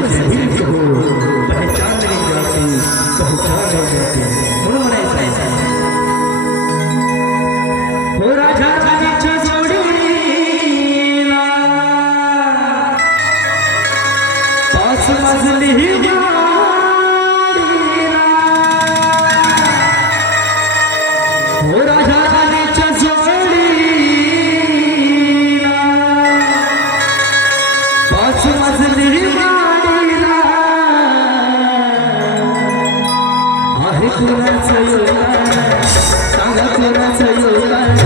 से हित हो पहचान नहीं जाती पहचान नहीं जाती म्हणून म्हणायचं आहे हो राजा राणीच्या जोडीला पाच मजली ही वाडीला हो राजा राणीच्या जोडीला पाच मजली ही वाडीला आहे कुणाचं योगदान सांगा कुणाचं योगदान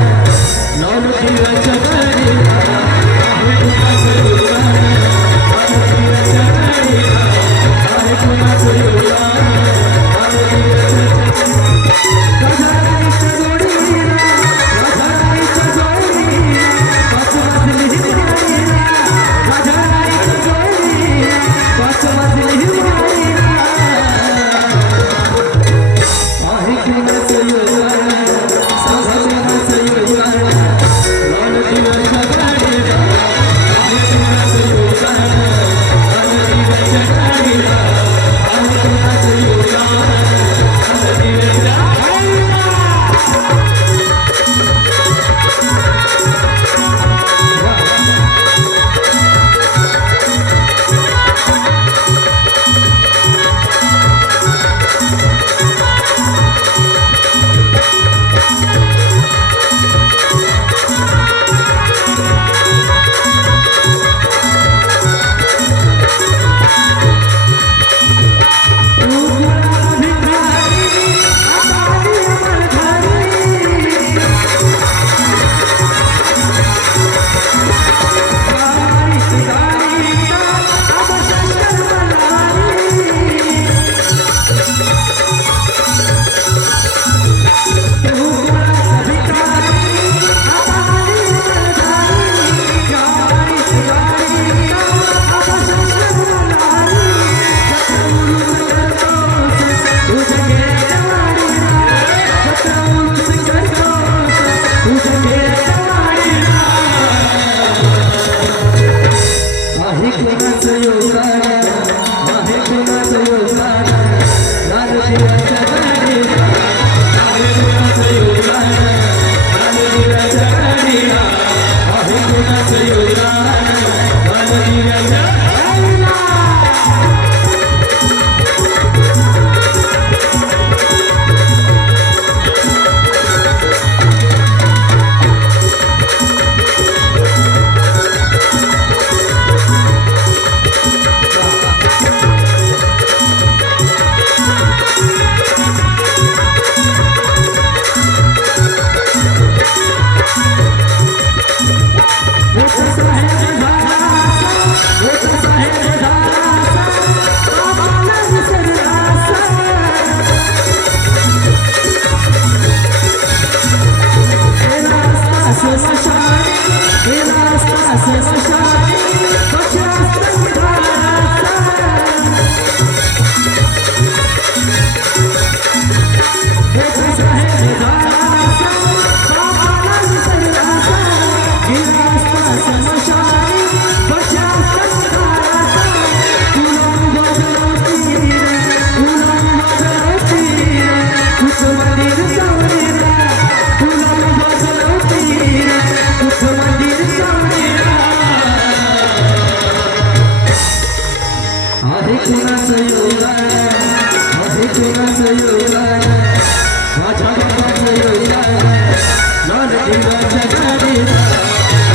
नॉन जीवाच्या गाडीला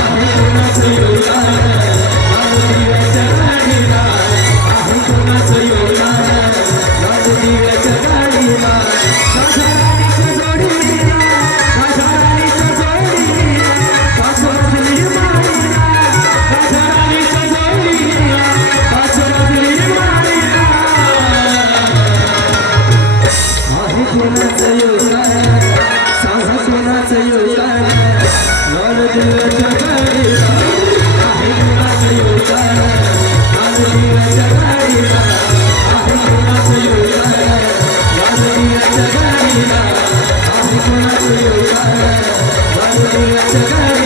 आहे कुणाचं योगदान नॉन जीवाच्या गाडीला आहे कुणाचं योगदान नॉन जीवाच्या राजा राणीच्या जोडीला राजा राणीच्या जोडीला पाच मजली ही वाडीला राजा राणीच्या जोडीला पाच मजली ही वाडीला आहे कुणाचं योगदान सांगा कुणाचं योगदान नॉन जीवाच्या गाडीला आहे कुणाचं योगदान नॉन जीवाच्या गाडीला आहे कुणाचं योगदान नॉन जीवाच्या जगाला